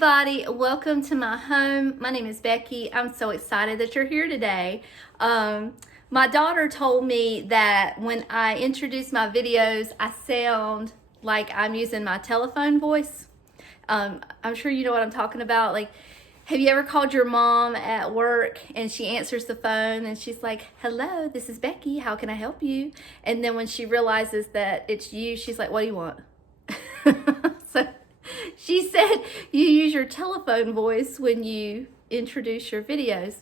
everybody, welcome to my home. My name is Becky. I'm so excited that you're here today. My daughter told me that when I introduce my videos, I sound like I'm using my telephone voice. I'm sure you know what I'm talking about. Like, have you ever called your mom at work and she answers the phone and she's like, "Hello, this is Becky. How can I help you?" And then when she realizes that it's you, she's like, "What do you want?" So she said you use your telephone voice when you introduce your videos.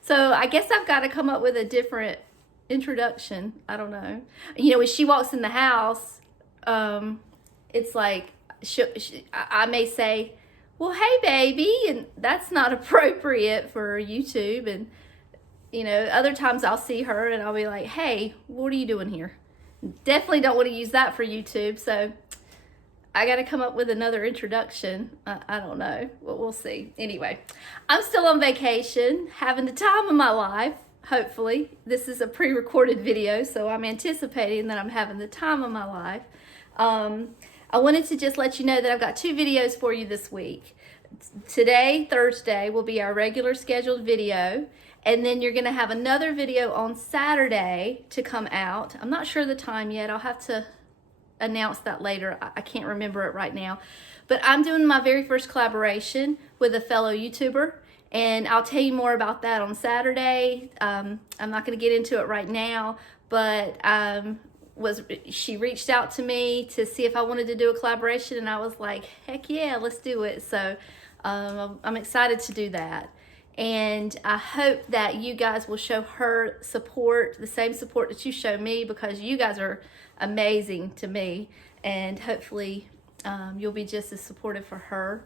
So I guess I've got to come up with a different introduction. I don't know. When she walks in the house, it's like I may say, "Well, hey, baby," and that's not appropriate for YouTube. And, other times I'll see her and I'll be like, "Hey, what are you doing here?" Definitely don't want to use that for YouTube. So I got to come up with another introduction. I don't know. Well, we'll see. Anyway, I'm still on vacation, having the time of my life, hopefully. This is a pre-recorded video, so I'm anticipating that I'm having the time of my life. I wanted to just let you know that I've got 2 videos for you this week. Today, Thursday, will be our regular scheduled video, and then you're going to have another video on Saturday to come out. I'm not sure the time yet. I'll have to announce that later. I can't remember it right now. But I'm doing my very first collaboration with a fellow YouTuber, and I'll tell you more about that on Saturday. I'm not going to get into it right now, but she reached out to me to see if I wanted to do a collaboration, and I was like, heck yeah, let's do it. So I'm excited to do that. And I hope that you guys will show her support, the same support that you show me, because you guys are amazing to me, and hopefully you'll be just as supportive for her.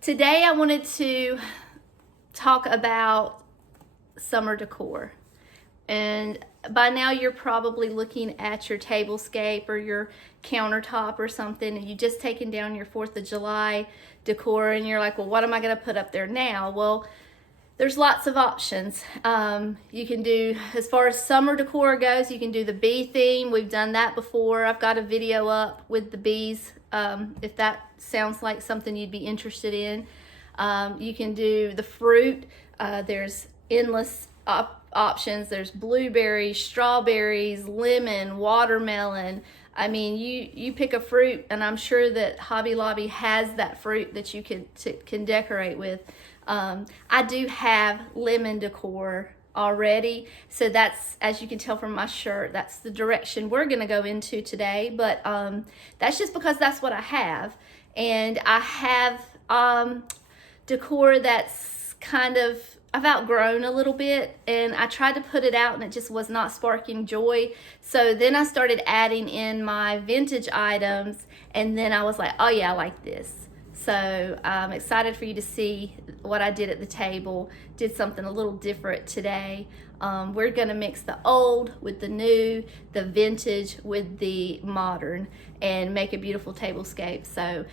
Today I wanted to talk about summer decor, and by now you're probably looking at your tablescape or your countertop or something, and you've just taken down your 4th of July decor, and you're like, well, what am I going to put up there now? Well, there's lots of options. You can do, as far as summer decor goes, you can do the bee theme. We've done that before. I've got a video up with the bees, if that sounds like something you'd be interested in. You can do the fruit. There's endless options. There's blueberries, strawberries, lemon, watermelon. I mean, you pick a fruit, and I'm sure that Hobby Lobby has that fruit that you can decorate with. I do have lemon decor already, so that's, as you can tell from my shirt, that's the direction we're going to go into today. But that's just because that's what I have, and I have decor that's kind of, I've outgrown a little bit, and I tried to put it out and it just was not sparking joy. So then I started adding in my vintage items, and then I was like, oh yeah, I like this. So I'm excited for you to see what I did at the table. Did something a little different today. We're gonna mix the old with the new, the vintage with the modern, and make a beautiful tablescape. So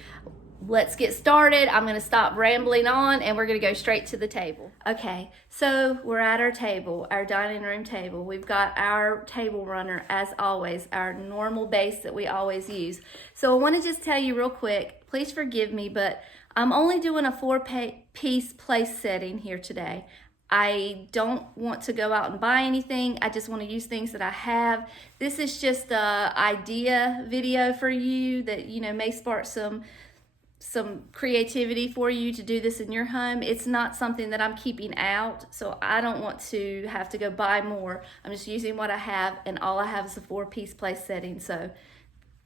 let's get started. I'm gonna stop rambling on, and we're gonna go straight to the table. Okay, so we're at our table, our dining room table. We've got our table runner, as always, our normal base that we always use. So I wanna just tell you real quick, please forgive me, but I'm only doing a 4-piece place setting here today. I don't want to go out and buy anything. I just want to use things that I have. This is just a idea video for you that, may spark some creativity for you to do this in your home. It's not something that I'm keeping out, so I don't want to have to go buy more. I'm just using what I have, and all I have is a 4-piece place setting, so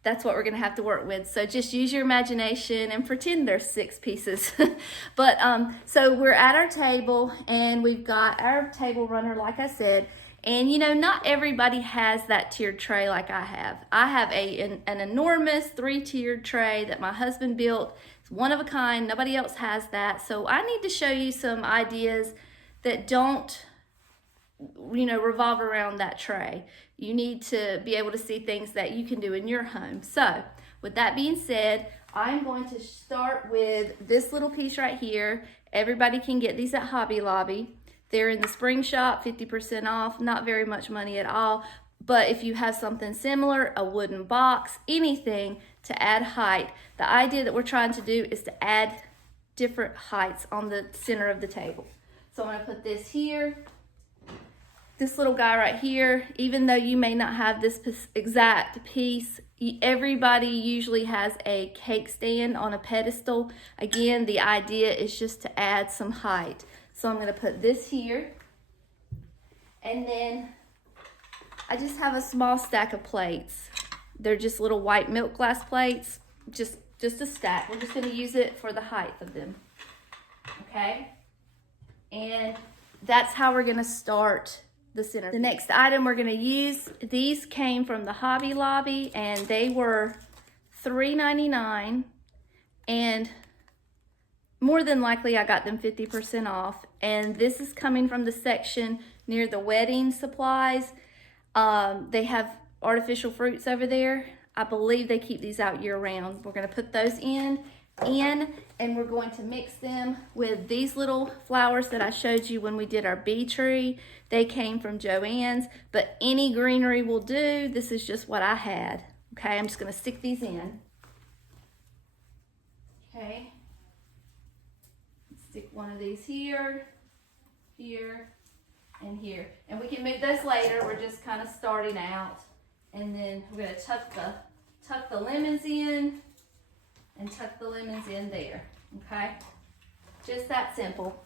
that's what we're gonna have to work with. So just use your imagination and pretend there's 6 pieces. But so we're at our table, and we've got our table runner, like I said. And not everybody has that tiered tray like I have. I have an enormous 3-tiered tray that my husband built. It's one of a kind. Nobody else has that. So I need to show you some ideas that don't revolve around that tray. You need to be able to see things that you can do in your home. So with that being said, I'm going to start with this little piece right here. Everybody can get these at Hobby Lobby. They're in the spring shop, 50% off, not very much money at all. But if you have something similar, a wooden box, anything to add height, the idea that we're trying to do is to add different heights on the center of the table. So I'm gonna put this here, this little guy right here. Even though you may not have this exact piece, everybody usually has a cake stand on a pedestal. Again, the idea is just to add some height. So I'm gonna put this here, and then I just have a small stack of plates. They're just little white milk glass plates, just a stack. We're just gonna use it for the height of them, okay? And that's how we're gonna start the center. The next item we're gonna use, these came from the Hobby Lobby, and they were $3.99, and more than likely I got them 50% off. And this is coming from the section near the wedding supplies. They have artificial fruits over there. I believe they keep these out year round. We're gonna put those in, and we're going to mix them with these little flowers that I showed you when we did our bee tree. They came from Joann's, but any greenery will do. This is just what I had. Okay, I'm just gonna stick these in. Okay, stick one of these here, here, and here. And we can move those later. We're just kind of starting out. And then we're gonna tuck the lemons in, and tuck the lemons in there, okay? Just that simple.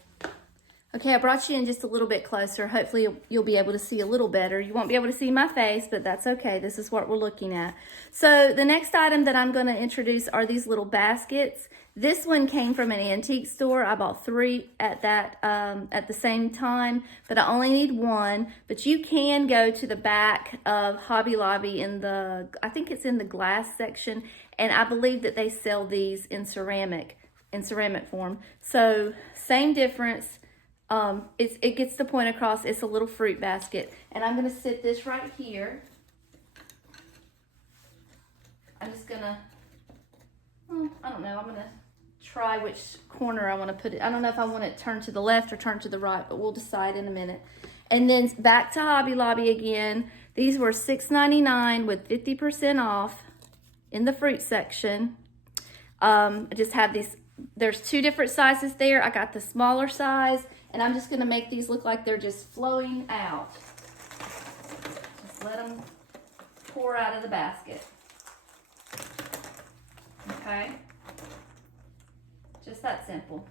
Okay, I brought you in just a little bit closer. Hopefully you'll be able to see a little better. You won't be able to see my face, but that's okay. This is what we're looking at. So the next item that I'm gonna introduce are these little baskets. This one came from an antique store. I bought 3 at the same time, but I only need 1. But you can go to the back of Hobby Lobby I think it's in the glass section, and I believe that they sell these in ceramic form. So same difference. It gets the point across. It's a little fruit basket, and I'm gonna sit this right here. I'm just gonna, I don't know, I'm gonna try which corner I want to put it. I don't know if I want it turned to the left or turned to the right, but we'll decide in a minute. And then back to Hobby Lobby again. These were $6.99 with 50% off in the fruit section. I just have these, there's 2 different sizes there. I got the smaller size, and I'm just gonna make these look like they're just flowing out. Just let them pour out of the basket. Okay? Just that simple.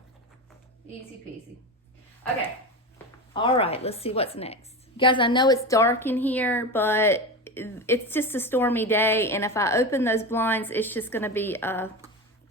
Easy peasy. Okay. All right, let's see what's next. Guys, I know it's dark in here, but it's just a stormy day, and if I open those blinds, it's just gonna be,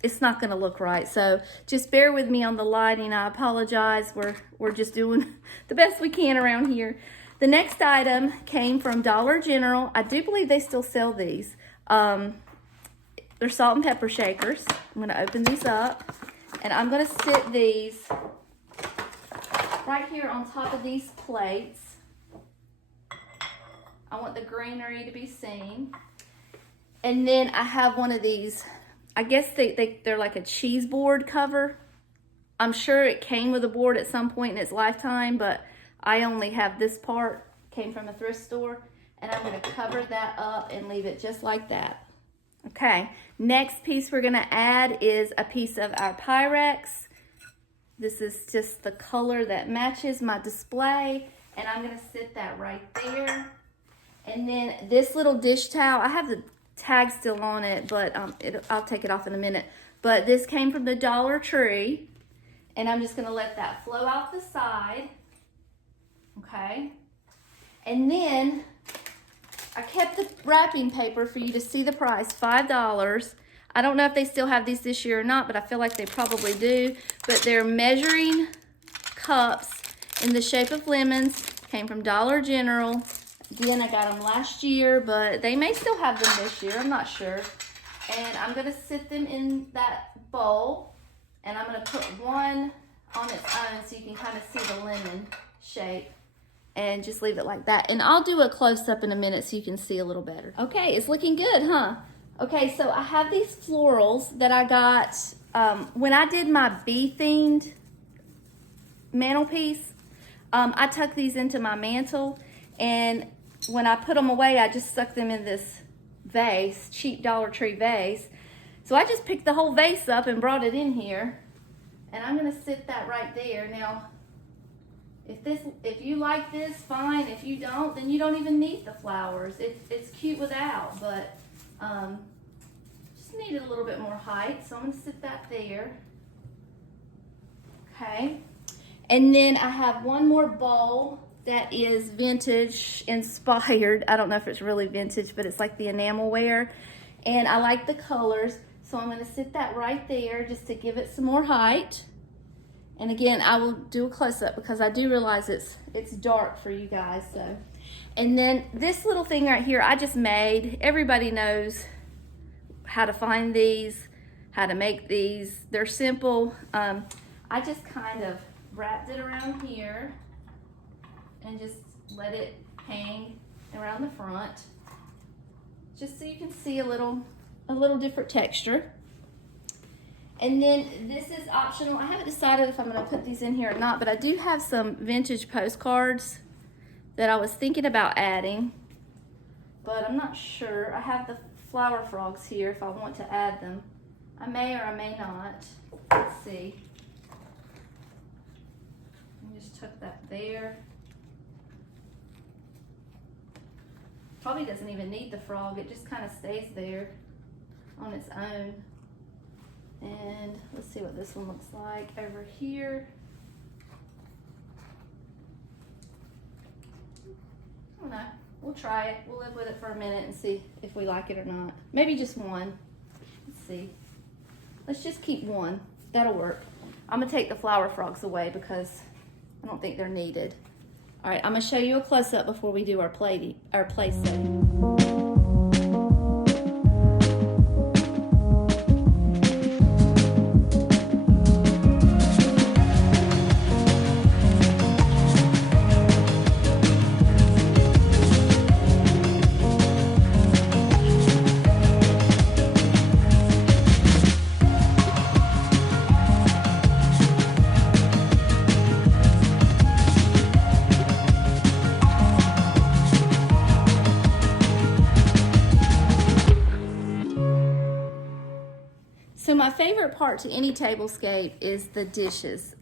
it's not gonna look right. So just bear with me on the lighting. I apologize. We're just doing the best we can around here. The next item came from Dollar General. I do believe they still sell these. They're salt and pepper shakers. I'm gonna open these up, and I'm gonna sit these right here on top of these plates. I want the greenery to be seen. And then I have one of these, I guess they're like a cheese board cover. I'm sure it came with a board at some point in its lifetime, but I only have this part, came from a thrift store, and I'm gonna cover that up and leave it just like that. Okay, next piece we're gonna add is a piece of our Pyrex. This is just the color that matches my display, and I'm gonna sit that right there. And then this little dish towel, I have the tag still on it, but I'll take it off in a minute. But this came from the Dollar Tree, and I'm just gonna let that flow out the side, okay? And then I kept the wrapping paper for you to see the price, $5. I don't know if they still have these this year or not, but I feel like they probably do. But they're measuring cups in the shape of lemons, came from Dollar General. Again, I got them last year, but they may still have them this year, I'm not sure. And I'm gonna sit them in that bowl, and I'm gonna put one on its own so you can kind of see the lemon shape, and just leave it like that. And I'll do a close-up in a minute so you can see a little better. Okay, it's looking good, huh? Okay, so I have these florals that I got when I did my bee-themed mantelpiece. I tucked these into my mantle, and when I put them away, I just stuck them in this vase, cheap Dollar Tree vase. So I just picked the whole vase up and brought it in here. And I'm gonna sit that right there. Now, if you like this, fine. If you don't, then you don't even need the flowers. It's cute without, but just needed a little bit more height. So I'm gonna sit that there. Okay. And then I have one more bowl that is vintage inspired. I don't know if it's really vintage, but it's like the enamelware. And I like the colors. So I'm gonna sit that right there just to give it some more height. And again, I will do a close-up because I do realize it's dark for you guys. So, and then this little thing right here, I just made. Everybody knows how to find these, how to make these. They're simple. I just kind of wrapped it around here and just let it hang around the front, just so you can see a little different texture. And then this is optional. I haven't decided if I'm gonna put these in here or not, but I do have some vintage postcards that I was thinking about adding, but I'm not sure. I have the flower frogs here if I want to add them. I may or I may not. Let's see. Let me just tuck that there. Probably doesn't even need the frog. It just kind of stays there on its own. And let's see what this one looks like over here. I don't know. We'll try it. We'll live with it for a minute and see if we like it or not. Maybe just one. Let's see. Let's just keep one. That'll work. I'm gonna take the flower frogs away because I don't think they're needed. All right, I'm gonna show you a close-up before we do our place setting. So my favorite part to any tablescape is the dishes,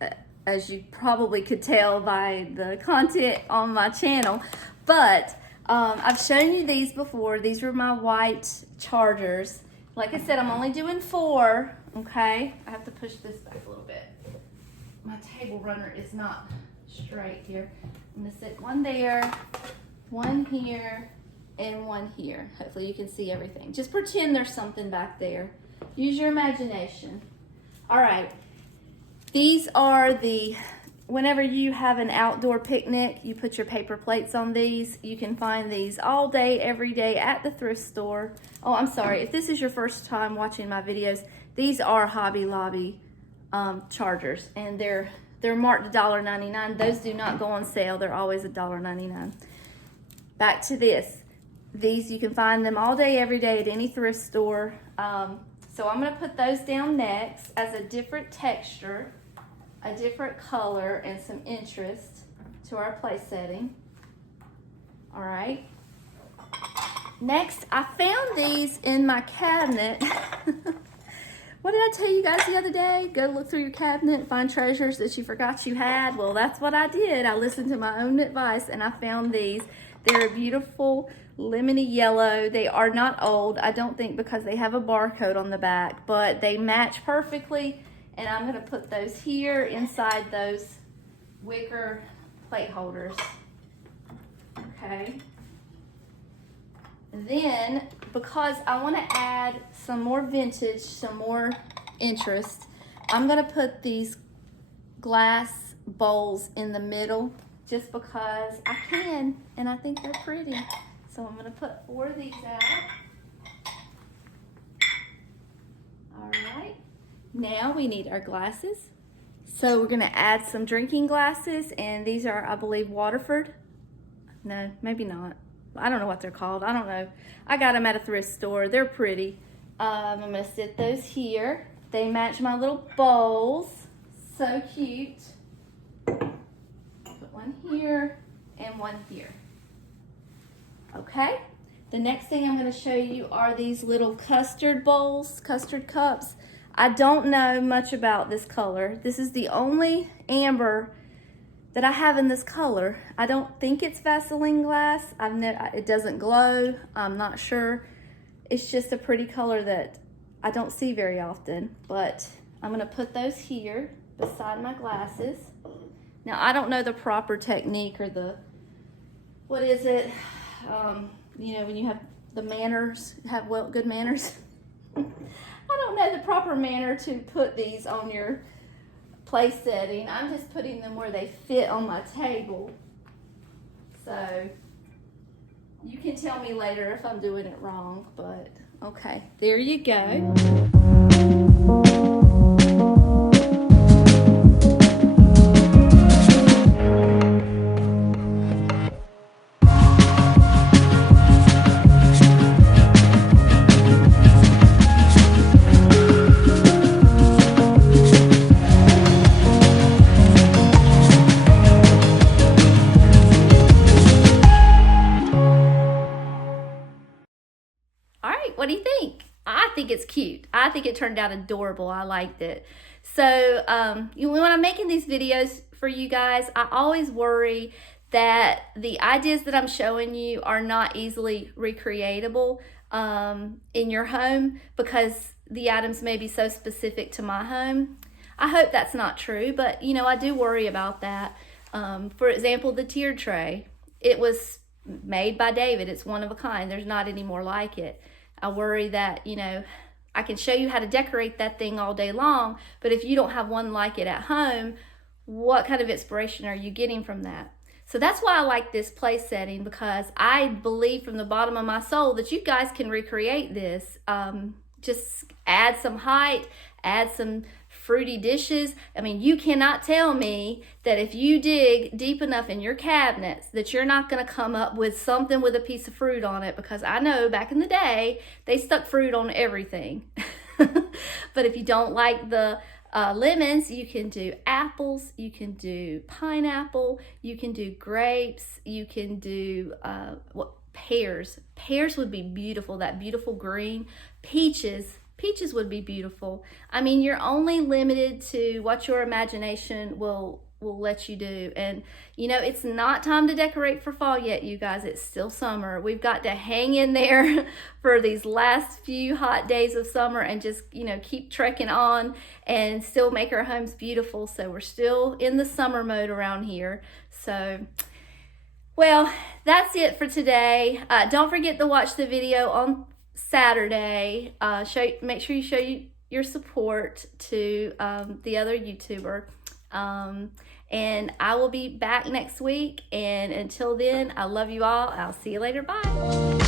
as you probably could tell by the content on my channel. But I've shown you these before. These were my white chargers. Like I said, I'm only doing 4, okay? I have to push this back a little bit. My table runner is not straight here. I'm gonna sit one there, one here, and one here. Hopefully you can see everything. Just pretend there's something back there. Use your imagination. All right, these are whenever you have an outdoor picnic, you put your paper plates on these. You can find these all day, every day at the thrift store. Oh, I'm sorry, if this is your first time watching my videos, these are Hobby Lobby chargers, and they're marked $1.99. Those do not go on sale. They're always $1.99. Back to this. These, you can find them all day, every day at any thrift store. So I'm gonna put those down next as a different texture, a different color, and some interest to our place setting. All right. Next, I found these in my cabinet. What did I tell you guys the other day? Go look through your cabinet and find treasures that you forgot you had. Well, that's what I did. I listened to my own advice and I found these. They're a beautiful lemony yellow. They are not old, I don't think, because they have a barcode on the back, but they match perfectly. And I'm gonna put those here inside those wicker plate holders. Okay. Then, because I want to add some more vintage, some more interest, I'm going to put these glass bowls in the middle just because I can, and I think they're pretty. So I'm going to put 4 of these out. All right. Now we need our glasses. So we're going to add some drinking glasses, and these are, I believe, Waterford. No, maybe not. I don't know what they're called. I don't know. I got them at a thrift store. They're pretty. I'm going to sit those here. They match my little bowls. So cute. Put one here and one here. Okay, the next thing I'm going to show you are these little custard bowls, custard cups. I don't know much about this color. This is the only amber that I have in this color. I don't think it's Vaseline glass. It doesn't glow. I'm not sure. It's just a pretty color that I don't see very often, but I'm gonna put those here beside my glasses. Now, I don't know the proper technique or what is it? You know, when you have the manners, good manners. I don't know the proper manner to put these on your place setting. I'm just putting them where they fit on my table. So you can tell me later if I'm doing it wrong, but okay, there you go. What do you think? I think it's cute. I think it turned out adorable. I liked it. So when I'm making these videos for you guys, I always worry that the ideas that I'm showing you are not easily recreatable in your home because the items may be so specific to my home. I hope that's not true, but you know, I do worry about that. For example, the tier tray. It was made by David. It's one of a kind. There's not any more like it. I worry that, you know, I can show you how to decorate that thing all day long, but if you don't have one like it at home, what kind of inspiration are you getting from that? So that's why I like this place setting, because I believe from the bottom of my soul that you guys can recreate this. Just add some height, add some fruity dishes. I mean, you cannot tell me that if you dig deep enough in your cabinets that you're not going to come up with something with a piece of fruit on it, because I know back in the day they stuck fruit on everything. But if you don't like the lemons, you can do apples, you can do pineapple, you can do grapes, you can do pears. Pears would be beautiful, that beautiful green. Peaches would be beautiful. I mean, you're only limited to what your imagination will let you do. And you know, it's not time to decorate for fall yet, you guys. It's still summer. We've got to hang in there for these last few hot days of summer and just, you know, keep trekking on and still make our homes beautiful. So we're still in the summer mode around here. So well, that's it for today. Don't forget to watch the video on Saturday. Make sure you show your support to the other YouTuber. And I will be back next week. And until then, I love you all. I'll see you later. Bye.